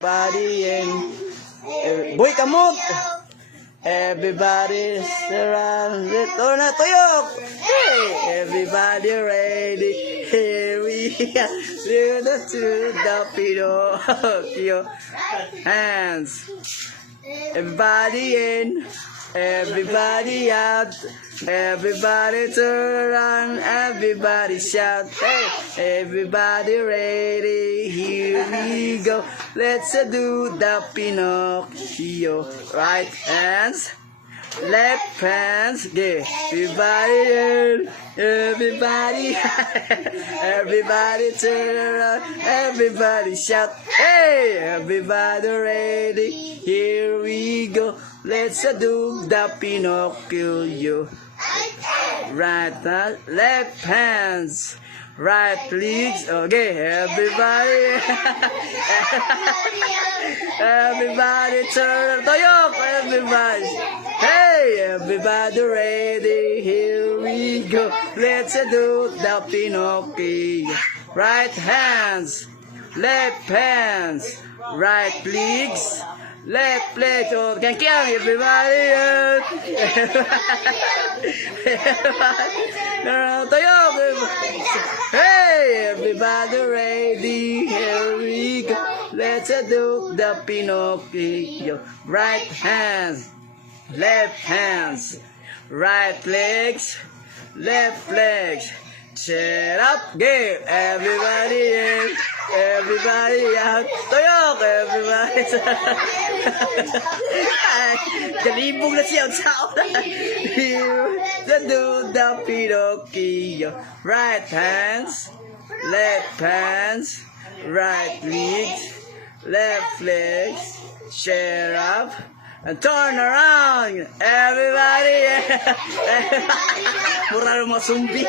Everybody in boy kamot. Everybody's around the corner tuyok. Hey, everybody ready. Here we are. To the Pinocchio. Hands. Everybody in. Everybody out. Everybody turn around. Everybody shout. Hey, everybody ready. Here we go. Let's do the Pinocchio. Right hands, left hands. Yeah. Everybody in. Everybody. Everybody turn around. Everybody shout. Hey, everybody ready. Here we go. Let's do the Pinocchio. Right hand, left hands, right legs. Okay, everybody. Everybody turn toyok. Everybody. Hey, everybody ready. Here we go. Let's do the Pinocchio. Right hands, left hands, right legs. Left leg, oh, can everybody. Hey, everybody ready? Here we go. Let's do the Pinocchio. Right hands, left hands, right legs, left legs. Shut up, game. Everybody in, everybody out. Toyok, everybody. Kalibog na siya sa here to do the Pinocchio. Right hands, left hands, right legs, left legs. Shut up. And turn around, everybody. Mura mo sumbi.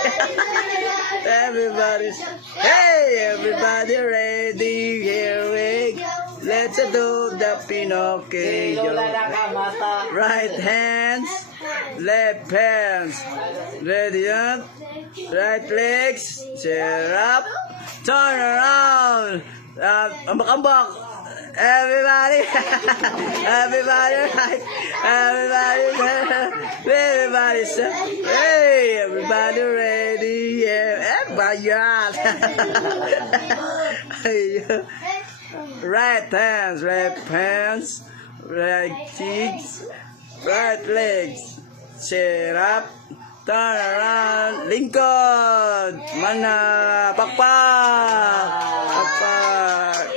Everybody, hey, everybody ready? Here we go. Let's do the Pinocchio. Right hands, left hands. Ready up. Right legs. Cheer up. Turn around. Ambak-ambak. Everybody, everybody, right, everybody, hey, everybody ready, yeah, everybody out. Right hands, left hands, right cheeks, right legs, cheer up, turn around, lingkod, mana, pakpak, pakpak.